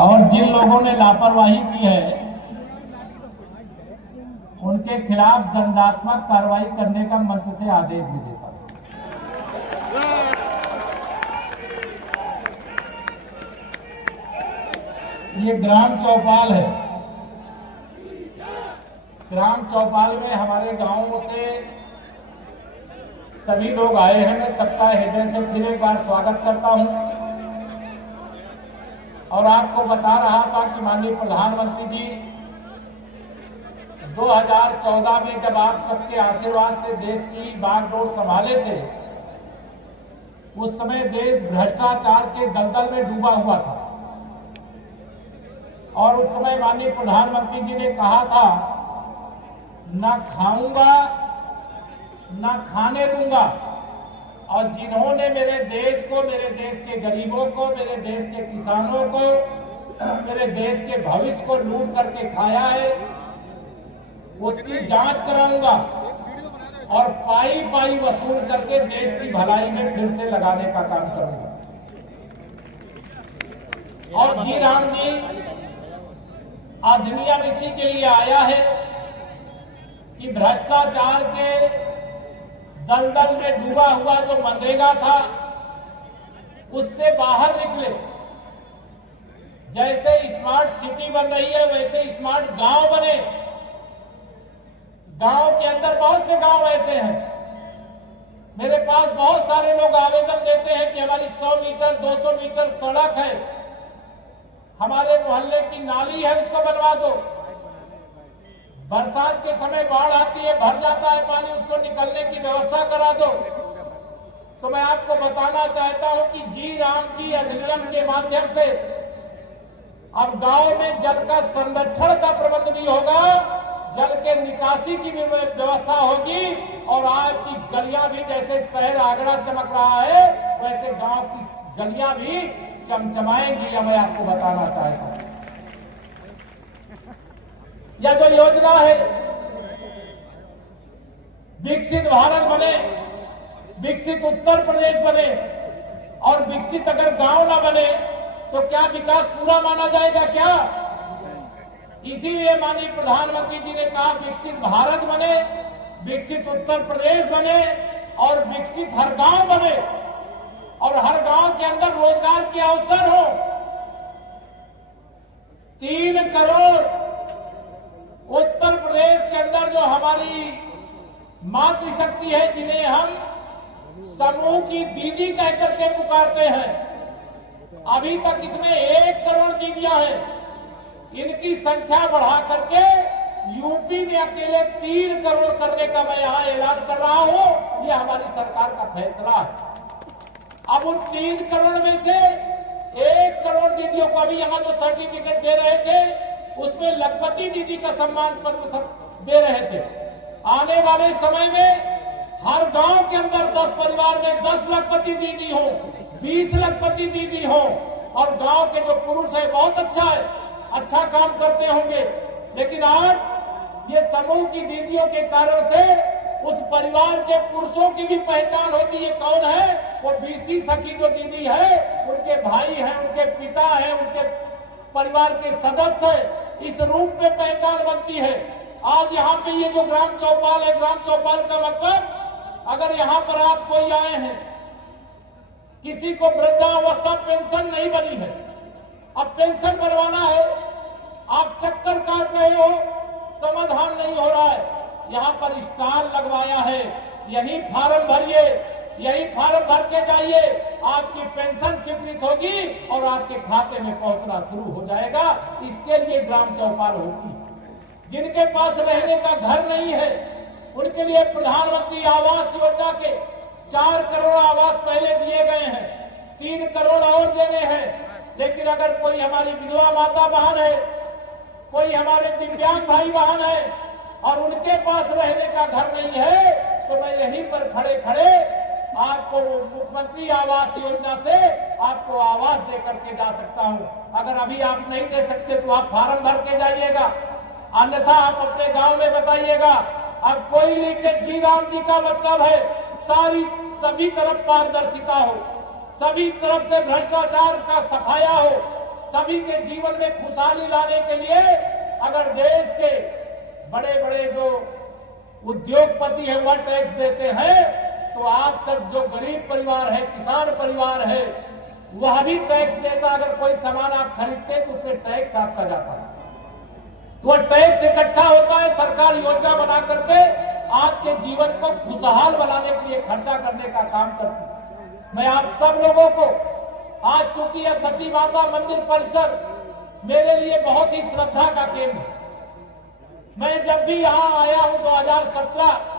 और जिन लोगों ने लापरवाही की है उनके खिलाफ दंडात्मक कार्रवाई करने का मंच से आदेश भी देता हूं। ये ग्राम चौपाल है। ग्राम चौपाल में हमारे गांवों से सभी लोग आए हैं। मैं सबका हृदय से फिर एक बार स्वागत करता हूं और आपको बता रहा था कि माननीय प्रधानमंत्री जी 2014 में जब आप सबके आशीर्वाद से देश की बागडोर संभाले थे, उस समय देश भ्रष्टाचार के दलदल में डूबा हुआ था और उस समय माननीय प्रधानमंत्री जी ने कहा था, ना खाऊंगा ना खाने दूंगा। और जिन्होंने मेरे देश को, मेरे देश के गरीबों को, मेरे देश के किसानों को, मेरे देश के भविष्य को लूट करके खाया है, उसकी जांच कराऊंगा और पाई पाई वसूल करके देश की भलाई में फिर से लगाने का काम करूंगा। और जी राम जी अधिनियम इसी के लिए आया है कि भ्रष्टाचार के दलदल में डूबा हुआ जो मनरेगा था उससे बाहर निकले। जैसे स्मार्ट सिटी बन रही है वैसे स्मार्ट गांव बने। गांव के अंदर बहुत से गांव ऐसे हैं। मेरे पास बहुत सारे लोग आवेदन देते हैं कि हमारी 100 मीटर 200 मीटर सड़क है, हमारे मोहल्ले की नाली है, उसको बनवा दो। बरसात के समय बाढ़ आती है, भर जाता है पानी, उसको निकलने की व्यवस्था करा दो। तो मैं आपको बताना चाहता हूं कि जी राम जी अधिनियम के माध्यम से अब गांव में जल का संरक्षण का प्रबंध भी होगा, जल के निकासी की भी व्यवस्था होगी और आज की गलियां भी जैसे शहर आगरा चमक रहा है वैसे गांव की गलियां भी चमचमाएंगी। यह मैं आपको बताना चाहता हूं। यह जो योजना है विकसित भारत बने, विकसित उत्तर प्रदेश बने और विकसित अगर गांव ना बने तो क्या विकास पूरा माना जाएगा क्या? इसीलिए माननीय प्रधानमंत्री जी ने कहा विकसित भारत बने, विकसित उत्तर प्रदेश बने और विकसित हर गांव बने और हर गांव के अंदर रोजगार के अवसर हो। 3 करोड़ उत्तर प्रदेश के अंदर जो हमारी मातृशक्ति है, जिन्हें हम समूह की दीदी कहकर के पुकारते हैं, अभी तक इसमें 1 करोड़ दीदियां हैं। इनकी संख्या बढ़ा करके यूपी में अकेले 3 करोड़ करने का मैं यहां ऐलान कर रहा हूं। यह हमारी सरकार का फैसला है। अब उन 3 करोड़ में से 1 करोड़ दीदियों को अभी यहां जो सर्टिफिकेट दे रहे थे उसमें लखपति दीदी का सम्मान पत्र दे रहे थे। आने वाले समय में हर गांव के अंदर 10 परिवार में 10 लखपति दीदी हो, 20 लखपति दीदी हो और गांव के जो पुरुष है बहुत अच्छा काम करते होंगे, लेकिन आज ये समूह की दीदियों के कारण से उस परिवार के पुरुषों की भी पहचान होती है। कौन है वो? बीसी सखी जो दीदी है, उनके भाई हैं, उनके पिता हैं, उनके परिवार के सदस्य हैं, इस रूप में पहचान बनती है। आज यहाँ पे ये जो ग्राम चौपाल है, ग्राम चौपाल का मतलब अगर यहाँ पर आप कोई आए हैं, किसी को वृद्धावस्था पेंशन नहीं बनी है, अब पेंशन बनवाना है, आप चक्कर काट रहे हो, समाधान नहीं हो रहा है, यहाँ पर स्टॉल लगवाया है, यही फार्म भरिए, यही फार्म भर के जाइए, आपकी पेंशन स्वीकृत होगी और आपके खाते में पहुंचना शुरू हो जाएगा। इसके लिए ग्राम चौपाल होती है। जिनके पास रहने का घर नहीं है उनके लिए प्रधानमंत्री आवास योजना के 4 करोड़ आवास पहले दिए गए हैं, 3 करोड़ और देने हैं। लेकिन अगर कोई हमारी विधवा माता बहन है, कोई हमारे दिव्यांग भाई बहन है और उनके पास रहने का घर नहीं है तो मैं यहीं पर खड़े खड़े आपको मुख्यमंत्री आवास योजना से आपको आवास दे करके जा सकता हूं। अगर अभी आप नहीं दे सकते तो आप फार्म भर के जाइएगा, अन्यथा आप अपने गांव में बताइएगा। अब कोई लीकेज जी राम जी का मतलब है सभी तरफ पारदर्शिता हो, सभी तरफ से भ्रष्टाचार का सफाया हो, सभी के जीवन में खुशहाली लाने के लिए अगर देश के बड़े बड़े जो उद्योगपति हैं वह टैक्स देते हैं, तो आप सब जो गरीब परिवार है, किसान परिवार है, वह भी टैक्स देता। अगर कोई सामान आप खरीदते तो उसमें टैक्स आपका जाता है, तो वह टैक्स इकट्ठा होता है। सरकार योजना बना करके आपके जीवन को खुशहाल बनाने के लिए खर्चा करने का काम करती है। मैं आप सब लोगों को, आज चूंकि यह सती माता मंदिर परिसर मेरे लिए बहुत ही श्रद्धा का केंद्र है। मैं जब भी यहां आया हूं 2017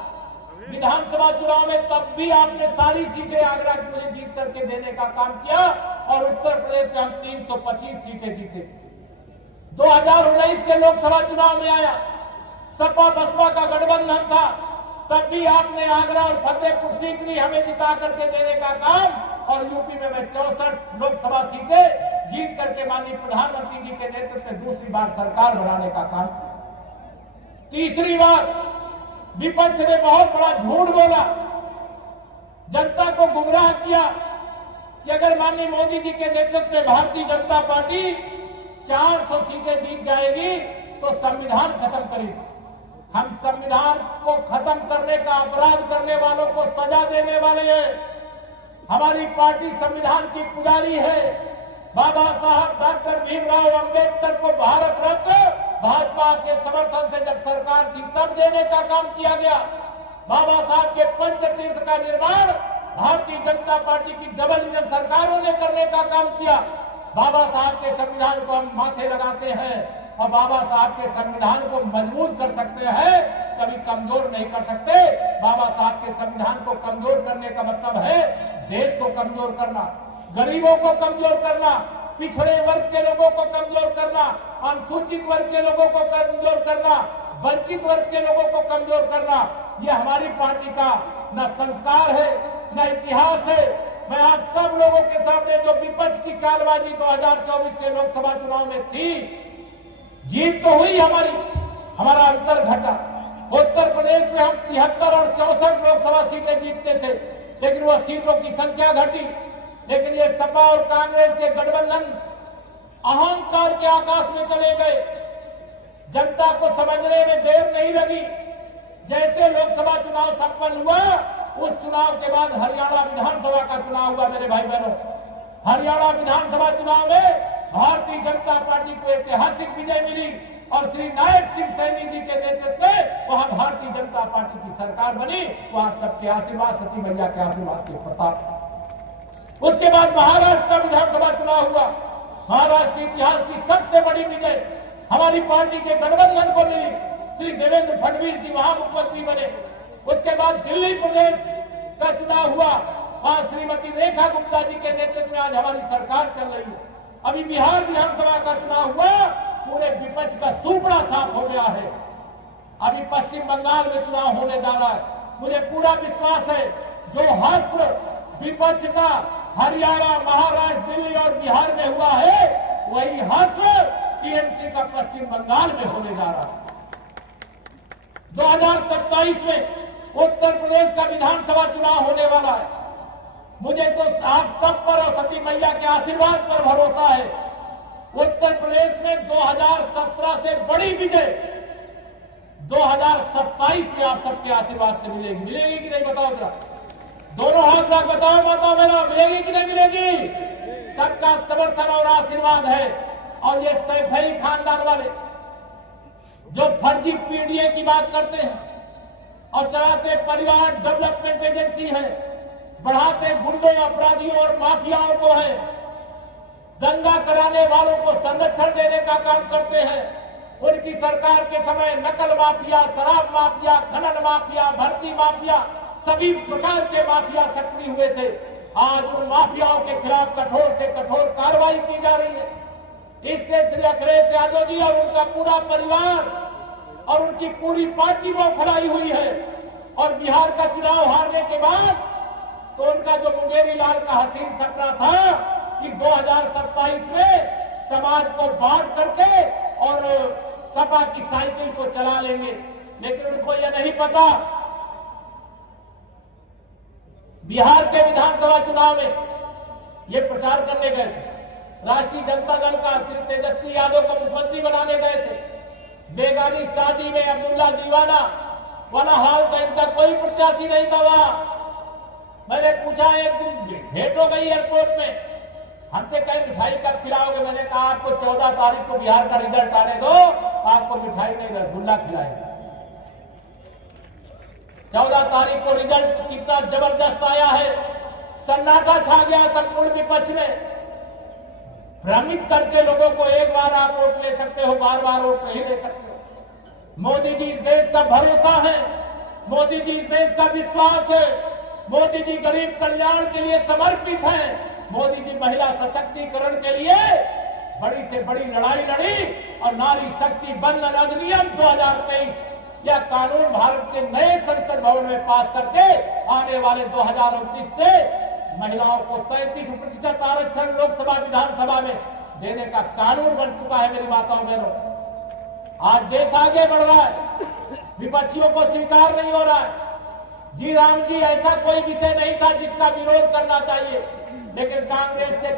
विधानसभा चुनाव में, तब भी आपने सारी सीटें आगरा की मुझे जीत करके देने का काम किया और उत्तर प्रदेश में हम 325 सीटें जीते थे। 2019 के लोकसभा चुनाव में आया, सपा बसपा का गठबंधन था, तब भी आपने आगरा और फतेहपुर सीकरी हमें जिता करके देने का काम, और यूपी में मैं 64 लोकसभा सीटें जीत करके माननीय प्रधानमंत्री जी के नेतृत्व में दूसरी बार सरकार बनाने का काम। तीसरी बार विपक्ष ने बहुत बड़ा झूठ बोला, जनता को गुमराह किया कि अगर माननीय मोदी जी के नेतृत्व में भारतीय जनता पार्टी 400 सीटें जीत जाएगी तो संविधान खत्म करेगी। हम संविधान को खत्म करने का अपराध करने वालों को सजा देने वाले हैं। हमारी पार्टी संविधान की पुजारी है। बाबा साहब डॉक्टर भीमराव अंबेडकर को भारत रत्न भाजपा के समर्थन से जब सरकार थी तब देने का काम किया गया। बाबा साहब के पंचतीर्थ का निर्माण भारतीय जनता पार्टी की डबल इंजन सरकारों ने करने का काम किया। बाबा साहब के संविधान को हम माथे लगाते हैं और बाबा साहब के संविधान को मजबूत कर सकते हैं, कभी कमजोर नहीं कर सकते। बाबा साहब के संविधान को कमजोर करने का मतलब है देश को कमजोर करना, गरीबों को कमजोर करना, पिछड़े वर्ग के लोगों को कमजोर करना, अनुसूचित वर्ग के लोगों को कमजोर करना, वंचित वर्ग के लोगों को कमजोर करना। यह हमारी पार्टी का न संस्कार है न इतिहास है। मैं आप सब लोगों के सामने जो विपक्ष की चालबाजी 2024 के लोकसभा चुनाव में थी, जीत तो हुई हमारी, हमारा अंतर घटा। उत्तर प्रदेश में हम 73 और 64 लोकसभा सीटें जीतते थे, लेकिन वह सीटों की संख्या घटी। लेकिन ये सपा और कांग्रेस के गठबंधन अहंकार के आकाश में चले गए। जनता को समझने में देर नहीं लगी। जैसे लोकसभा चुनाव संपन्न हुआ, उस चुनाव के बाद हरियाणा विधानसभा का चुनाव हुआ। मेरे भाई बहनों, हरियाणा विधानसभा चुनाव में भारतीय जनता पार्टी को ऐतिहासिक विजय मिली और श्री नायक सिंह सैनी जी के नेतृत्व में वहां भारतीय जनता पार्टी की सरकार बनी। वो आप सबके आशीर्वाद, सती मैया के आशीर्वाद के प्रताप से। उसके बाद महाराष्ट्र का विधानसभा चुनाव हुआ। महाराष्ट्र इतिहास की सबसे बड़ी विजय हमारी पार्टी के गठबंधन को मिली। श्री देवेंद्र फडणवीस जी वहां मुख्यमंत्री बने। उसके बाद दिल्ली प्रदेश का चुनाव हुआ, वहां श्रीमती रेखा गुप्ता जी के नेतृत्व में आज हमारी सरकार चल रही है। अभी बिहार विधानसभा का चुनाव हुआ, पूरे विपक्ष का सुपड़ा साफ हो गया है। अभी पश्चिम बंगाल में चुनाव होने जा रहा है। मुझे पूरा विश्वास है जो हस्त्र विपक्ष का हरियाणा, महाराष्ट्र, दिल्ली और बिहार में हुआ है, वही हस्त्र टीएमसी का पश्चिम बंगाल में होने जा रहा है। 2027 में उत्तर प्रदेश का विधानसभा चुनाव होने वाला है। मुझे तो आप सब पर और सती मैया के आशीर्वाद पर भरोसा है। उत्तर प्रदेश में 2017 से बड़ी विजय 2027 में आप सबके आशीर्वाद से मिलेगी। मिलेगी कि नहीं बताओ जरा, दोनों हाथ रख बताओ मेरा, मिलेगी कि नहीं मिलेगी? सबका समर्थन और आशीर्वाद है। और ये सैफ अली खानदान वाले जो फर्जी पीडीए की बात करते हैं और चलाते परिवार डेवलपमेंट एजेंसी है, बढ़ाते गुंडों, अपराधियों और माफियाओं को है, दंगा कराने वालों को संरक्षण देने का काम करते हैं। उनकी सरकार के समय नकल माफिया, शराब माफिया, खनन माफिया, भर्ती माफिया, सभी प्रकार के माफिया सक्रिय हुए थे। आज उन माफियाओं के खिलाफ कठोर से कठोर कार्रवाई की जा रही है। इससे श्री अखिलेश यादव जी और उनका पूरा परिवार और उनकी पूरी पार्टी बौखलाई हुई है। और बिहार का चुनाव हारने के बाद तो उनका जो मुंगेरी लाल का हसीन सपना था कि 2027 में समाज को बांट करके और सपा की साइकिल को चला लेंगे, लेकिन उनको यह नहीं पता बिहार के विधानसभा चुनाव में ये प्रचार करने गए थे। राष्ट्रीय जनता दल का श्री तेजस्वी यादव को मुख्यमंत्री बनाने गए थे। बेगानी शादी में अब्दुल्ला दीवाना वाला हाल का इनका कोई प्रत्याशी नहीं था वहां। मैंने पूछा, एक दिन भेंट हो गई एयरपोर्ट में, हमसे कहीं मिठाई कब खिलाओगे? मैंने कहा आपको 14 तारीख को बिहार का रिजल्ट आने दो, आपको मिठाई नहीं रसगुल्ला खिलाएंगे। 14 तारीख को रिजल्ट कितना जबरदस्त आया है, सन्नाटा छा गया संपूर्ण विपक्ष में, भ्रमित करके लोगों को एक बार आप वोट ले सकते हो, बार बार वोट नहीं ले सकते हो। मोदी जी इस देश का भरोसा है, मोदी जी इस देश का विश्वास है, मोदी जी गरीब कल्याण के लिए समर्पित है, मोदी जी महिला सशक्तिकरण के लिए बड़ी से बड़ी लड़ाई लड़ी और नारी शक्ति बंधन अधिनियम 2023 यह कानून भारत के नए संसद भवन में पास करके आने वाले 2029 से महिलाओं को 33% आरक्षण लोकसभा विधानसभा में देने का कानून बन चुका है। मेरी माताओं बहनों, आज देश आगे बढ़ रहा है, विपक्षियों को स्वीकार नहीं हो रहा है। जी राम जी, ऐसा कोई विषय नहीं था जिसका विरोध करना चाहिए, लेकिन कांग्रेस के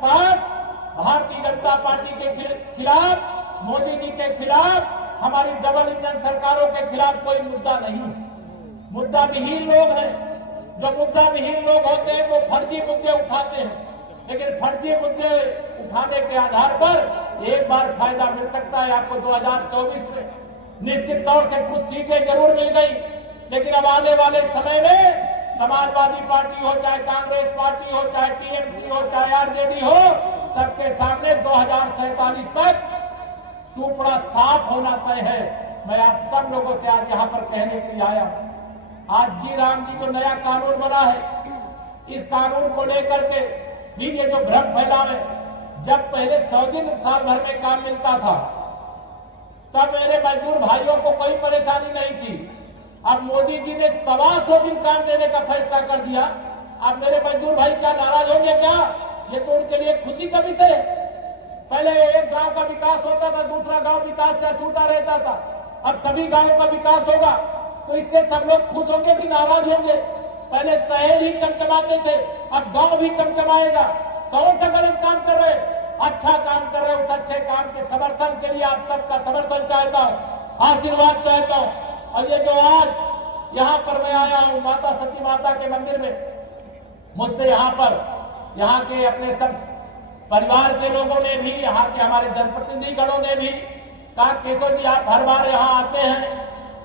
पास, भारतीय जनता पार्टी के खिलाफ, मोदी जी के खिलाफ, हमारी डबल इंजन सरकारों के खिलाफ कोई मुद्दा नहीं। मुद्दा विहीन लोग हैं। जो मुद्दा विहीन लोग होते हैं वो फर्जी मुद्दे उठाते हैं, लेकिन फर्जी मुद्दे उठाने के आधार पर एक बार फायदा मिल सकता है आपको। 2024 में निश्चित तौर से कुछ सीटें जरूर मिल गई, लेकिन अब आने वाले समय में समाजवादी पार्टी हो, चाहे कांग्रेस पार्टी हो, चाहे टीएमसी हो, चाहे आरजेडी हो, सबके सामने 2047 तक सुपड़ा साफ होना तय है। मैं आप सब लोगों से आज यहाँ पर कहने के लिए आया हूँ। आज जी राम जी जो नया कानून बना है, इस कानून को लेकर के भी ये जो भ्रम फैलावे, जब पहले 100 दिन साल भर में काम मिलता था तब मेरे मजदूर भाइयों को कोई परेशानी नहीं थी। अब मोदी जी ने 125 दिन काम देने का फैसला कर दिया। अब मेरे मजदूर भाई क्या नाराज होंगे क्या? ये तो उनके लिए खुशी का विषय है। पहले एक गांव का विकास होता था, दूसरा गांव विकास से अछूता रहता था। अब सभी गांवों का विकास होगा, तो इससे सब लोग खुश होंगे कि नाराज होंगे? पहले शहर ही चमचमाते थे, अब गांव भी चमचमाएगा। कौन सा गलत काम कर रहे? अच्छा काम कर रहे हो। उस अच्छे काम के समर्थन के लिए आप सबका समर्थन चाहता हूँ, आशीर्वाद चाहता हूँ। और ये जो आज यहाँ पर मैं आया हूँ माता सती माता के मंदिर में, मुझसे यहाँ के अपने सब परिवार के लोगों ने भी, यहाँ के हमारे जनप्रतिनिधिगणों ने भी कहा, केशव जी आप हर बार यहाँ आते हैं,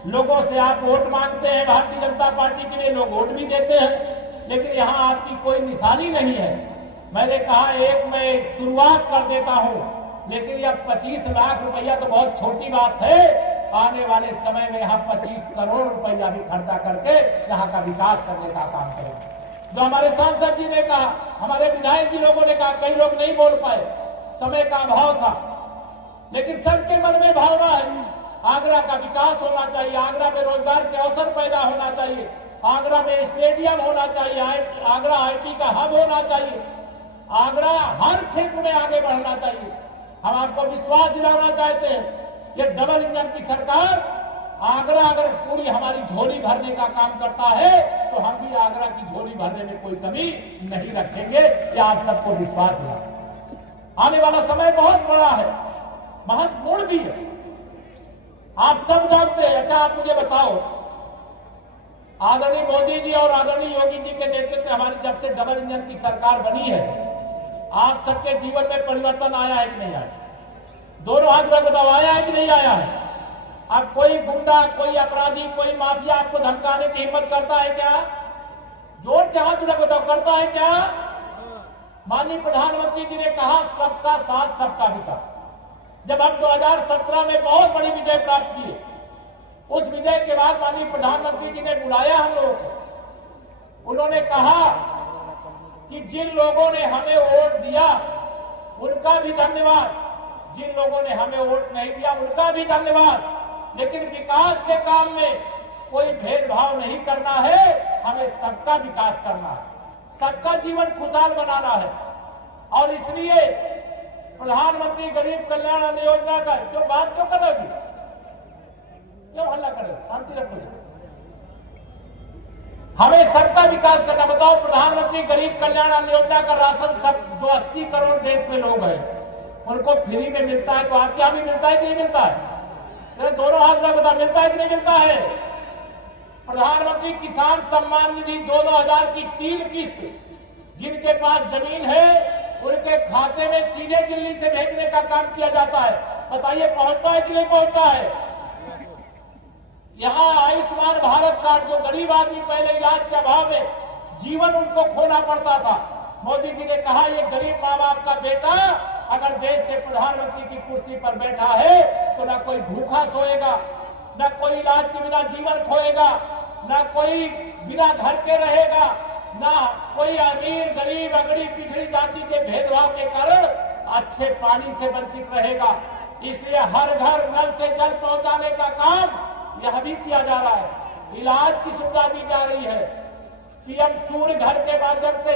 लोगों से आप वोट मांगते हैं, भारतीय जनता पार्टी के लिए लोग वोट भी देते हैं, लेकिन यहाँ आपकी कोई निशानी नहीं है। मैंने कहा एक मैं शुरुआत कर देता हूँ, लेकिन यह 25 लाख रुपया तो बहुत छोटी बात है। आने वाले समय में यहाँ 25 करोड़ रुपया भी खर्चा करके यहाँ का विकास करने का काम करेंगे। जो हमारे सांसद जी ने कहा, हमारे विधायक जी लोगों ने कहा, कई लोग नहीं बोल पाए, समय का अभाव था, लेकिन सबके मन में भावना है आगरा का विकास होना चाहिए, आगरा में रोजगार के अवसर पैदा होना चाहिए, आगरा में स्टेडियम होना चाहिए, आगरा आईटी का हब होना चाहिए, आगरा हर क्षेत्र में आगे बढ़ना चाहिए। हम आपको विश्वास दिलाना चाहते हैं, ये डबल इंजन की सरकार आगरा अगर पूरी हमारी झोली भरने का काम करता है तो हम भी आगरा की झोली भरने में कोई कमी नहीं रखेंगे। ये आप सबको विश्वास दिला। आने वाला समय बहुत बड़ा है, महत्वपूर्ण भी है, आप सब जानते हैं। अच्छा आप मुझे बताओ, आदरणीय मोदी जी और आदरणीय योगी जी के नेतृत्व में हमारी जब से डबल इंजन की सरकार बनी है, आप सबके जीवन में परिवर्तन आया है कि नहीं आया? दोनों हाथ रख दो, आया है कि नहीं आया है? अब कोई गुंडा, कोई अपराधी, कोई माफिया आपको धमकाने की हिम्मत करता है क्या? जोर से हाथ उठा बताओ, करता है क्या? माननीय प्रधानमंत्री जी ने कहा सबका साथ सबका विकास। जब हम 2017 में बहुत बड़ी विजय प्राप्त किए, उस विजय के बाद माननीय प्रधानमंत्री जी ने बुलाया हम लोगों को। उन्होंने कहा कि जिन लोगों ने हमें वोट दिया उनका भी धन्यवाद, जिन लोगों ने हमें वोट नहीं दिया उनका भी धन्यवाद, लेकिन विकास के काम में कोई भेदभाव नहीं करना है, हमें सबका विकास करना है, सबका जीवन खुशहाल बनाना है। और इसलिए प्रधानमंत्री गरीब कल्याण अन्न योजना का जो बात क्यों कर रहे हो, क्यों हल्ला कर रहे हो? शांति रखो। हमें सबका विकास करना। बताओ, प्रधानमंत्री गरीब कल्याण अन्न योजना का राशन सब जो 80 करोड़ देश में लोग हैं उनको फ्री में मिलता है, तो आपके यहाँ भी मिलता है कि नहीं मिलता है? तो दोनों हाथ में बता, मिलता है कि नहीं मिलता है? प्रधानमंत्री किसान सम्मान निधि 2-2000 की 3 किस्त जिनके पास जमीन है उनके खाते में सीधे दिल्ली से भेजने का काम किया जाता है। बताइए, पहुंचता है कि नहीं पहुंचता है? यहां आयुष्मान भारत कार्ड, जो गरीब आदमी पहले इलाज के अभाव में जीवन उसको खोना पड़ता था, मोदी जी ने कहा ये गरीब माँ बाप का बेटा अगर देश के प्रधानमंत्री की कुर्सी पर बैठा है तो ना कोई भूखा सोएगा, ना कोई इलाज के बिना जीवन खोएगा, ना कोई बिना घर के रहेगा, ना कोई अमीर गरीब अगड़ी पिछड़ी जाति के भेदभाव के कारण अच्छे पानी से वंचित रहेगा। इसलिए हर घर नल से जल पहुंचाने का काम यह भी किया जा रहा है। इलाज की सुविधा दी जा रही है। पीएम सूर्य घर के माध्यम से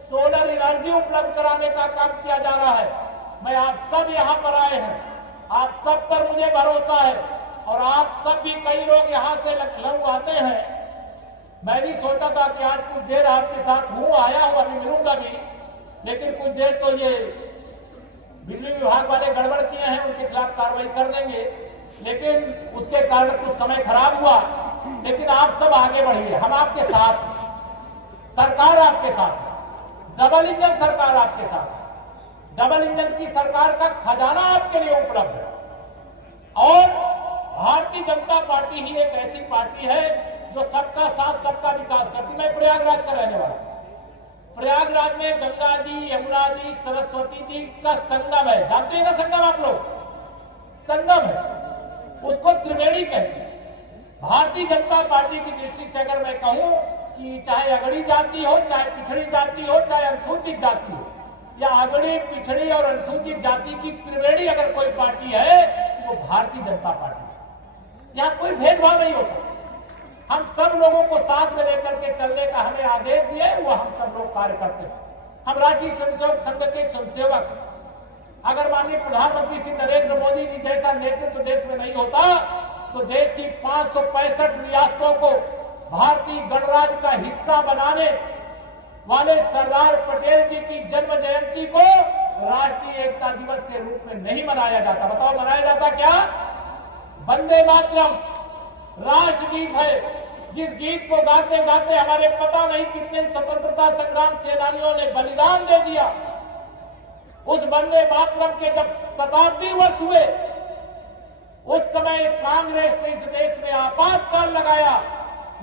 सोलर एनर्जी उपलब्ध कराने का काम किया जा रहा है। मैं आप सब यहाँ पर आए हैं, आप सब पर मुझे भरोसा है और आप सब भी, कई लोग यहाँ से लखनऊ आते हैं। मैं भी सोचा था कि आज कुछ देर आपके साथ आया हूं, अभी मिलूंगा भी, लेकिन कुछ देर तो ये बिजली विभाग वाले गड़बड़ किए हैं, उनके खिलाफ कार्रवाई कर देंगे, लेकिन उसके कारण कुछ समय खराब हुआ। लेकिन आप सब आगे बढ़िए, हम आपके साथ, सरकार आपके साथ, डबल इंजन सरकार आपके साथ। डबल इंजन की सरकार का खजाना आपके लिए उपलब्ध है और भारतीय जनता पार्टी ही एक ऐसी पार्टी है जो सबका साथ सबका विकास करती। मैं प्रयागराज का रहने वाला, प्रयागराज में गंगा जी, यमुना जी, सरस्वती जी का संगम है। जानते हैं ना संगम आप लोग? संगम है, उसको त्रिवेणी कहते हैं। भारतीय जनता पार्टी की दृष्टि से अगर मैं कहूं कि चाहे अगड़ी जाति हो, चाहे पिछड़ी जाति हो, चाहे अनुसूचित जाति हो, या अगड़ी, पिछड़ी और अनुसूचित जाति की त्रिवेणी अगर कोई पार्टी है तो वो भारतीय जनता पार्टी है। यहां कोई भेदभाव नहीं होता। हम सब लोगों को साथ में लेकर के चलने का हमें आदेश दिया है, वो हम सब लोग कार्य करते हैं। हम राष्ट्रीय स्वयंसेवक संघ के स्वयंसेवक, अगर माननीय प्रधानमंत्री श्री नरेंद्र मोदी जी जैसा नेतृत्व देश में नहीं होता तो देश की 565 रियासतों को भारतीय गणराज्य का हिस्सा बनाने वाले सरदार पटेल जी की जन्म जयंती को राष्ट्रीय एकता दिवस के रूप में नहीं मनाया जाता। बताओ, मनाया जाता क्या? वंदे मातरम राष्ट्रगीत है, जिस गीत को गाते गाते हमारे पता नहीं कितने स्वतंत्रता संग्राम सेनानियों ने बलिदान दे दिया। उस वंदे मातरम के जब शताब्दी वर्ष हुए उस समय कांग्रेस ने इस देश में आपातकाल लगाया,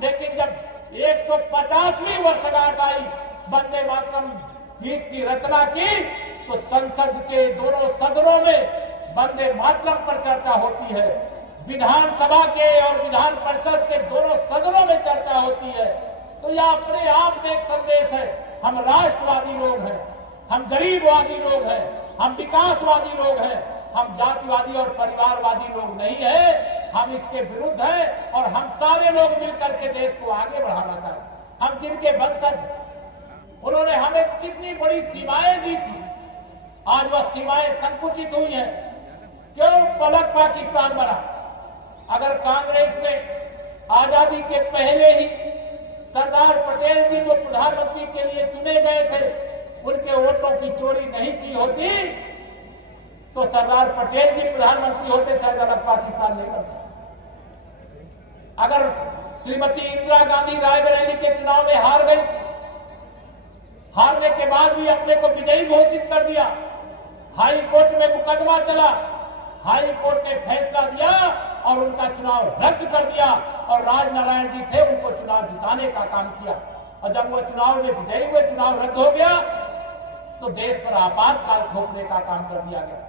लेकिन जब 150वीं वर्षगांठ आई, वंदे मातरम गीत की रचना की, तो संसद के दोनों सदनों में वंदे मातरम पर चर्चा होती है। विधानसभा के और विधान परिषद के दोनों सदनों में चर्चा होती है। तो यह अपने आप में एक संदेश है, हम राष्ट्रवादी लोग हैं, हम गरीबवादी लोग हैं, हम विकासवादी लोग हैं, हम जातिवादी और परिवारवादी लोग नहीं है। हम इसके विरुद्ध हैं और हम सारे लोग मिलकर के देश को आगे बढ़ाना चाहते। हम जिनके वंशज, उन्होंने हमें कितनी बड़ी सीमाएं दी थी, आज वह सीमाएं संकुचित हुई हैं। क्यों पलक पाकिस्तान बना? अगर कांग्रेस ने आजादी के पहले ही सरदार पटेल जी जो प्रधानमंत्री के लिए चुने गए थे उनके वोटों की चोरी नहीं की होती तो सरदार पटेल जी प्रधानमंत्री होते, शायद अलग पाकिस्तान नहीं बनता। अगर श्रीमती इंदिरा गांधी रायबरेली के चुनाव में हार गई थी, हारने के बाद भी अपने को विजयी घोषित कर दिया, हाई कोर्ट में मुकदमा चला, हाई कोर्ट ने फैसला दिया और उनका चुनाव रद्द कर दिया और राजनारायण जी थे, उनको चुनाव जिताने का काम किया। और जब वो चुनाव में विजयी हुए, चुनाव रद्द हो गया तो देश पर आपातकाल थोपने का काम कर दिया गया।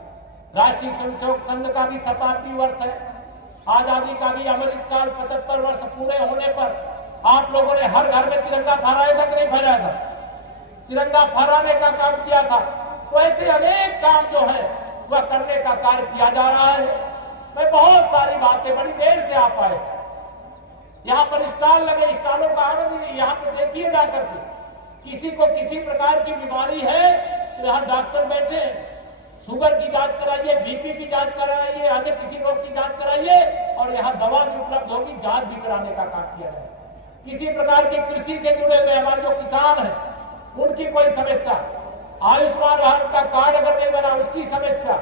राष्ट्रीय स्वयंसेवक संघ का भी शताब्दी वर्ष है, आजादी का भी अमृतकाल 75 वर्ष पूरे होने पर आप लोगों ने हर घर में तिरंगा फहराया था कि नहीं फहराया था? तिरंगा फहराने का काम किया था। तो ऐसे अनेक काम जो है वह करने का कार्य किया जा रहा है। मैं बहुत सारी बातें, बड़ी देर से आप आए, यहाँ पर स्टॉल लगे, स्टॉलों का आनंद यहाँ पे देखिए जा करके। किसी को किसी प्रकार की बीमारी है तो यहाँ डॉक्टर बैठे, शुगर की जांच कराइए, बीपी की जांच कराइए, अन्य किसी रोग की जांच कराइए और यहाँ दवा भी उपलब्ध होगी, जांच भी कराने का काम किया जाए। किसी प्रकार की कृषि से जुड़े हुए हमारे जो किसान हैं उनकी कोई समस्या, आयुष्मान भारत का कार्ड अगर नहीं बना उसकी समस्या,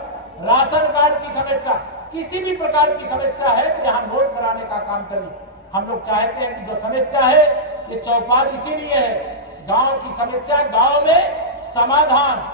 राशन कार्ड की समस्या, किसी भी प्रकार की समस्या है तो यहाँ नोट कराने का काम करिए। हम लोग चाहते हैं कि जो समस्या है ये चौपाल इसीलिए है, गांव की समस्या गांव में समाधान।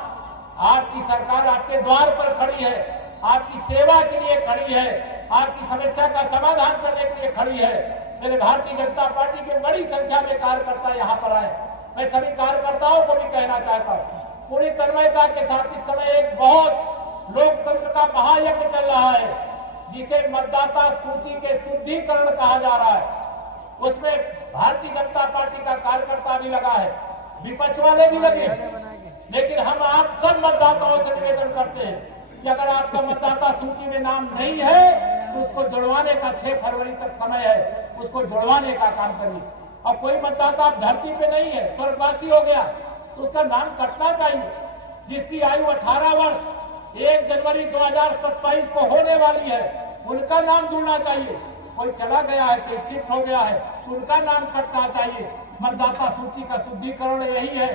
आपकी सरकार आपके द्वार पर खड़ी है, आपकी सेवा के लिए खड़ी है, आपकी समस्या का समाधान करने के लिए खड़ी है। मेरे भारतीय जनता पार्टी के बड़ी संख्या में कार्यकर्ता यहाँ पर आए। मैं सभी कार्यकर्ताओं को भी कहना चाहता हूँ, पूरी तन्मयता के साथ इस समय एक बहुत लोकतंत्र का महायज्ञ चल रहा है जिसे मतदाता सूची के शुद्धिकरण कहा जा रहा है। उसमें भारतीय जनता पार्टी का कार्यकर्ता भी लगा है, विपक्ष वाले भी लगे, लेकिन हम आप सब मतदाताओं से निवेदन करते हैं कि अगर आपका मतदाता सूची में नाम नहीं है तो उसको जुड़वाने का 6 फरवरी तक समय है, उसको जुड़वाने का काम करिए। और कोई मतदाता आप धरती पे नहीं है, स्वर्गवासी हो गया तो उसका नाम कटना चाहिए। जिसकी आयु 18 वर्ष 1 जनवरी 2027 को होने वाली है उनका नाम जुड़ना चाहिए। कोई चला गया है, कोई शिफ्ट हो गया है तो उनका नाम कटना चाहिए। मतदाता सूची का शुद्धिकरण यही है।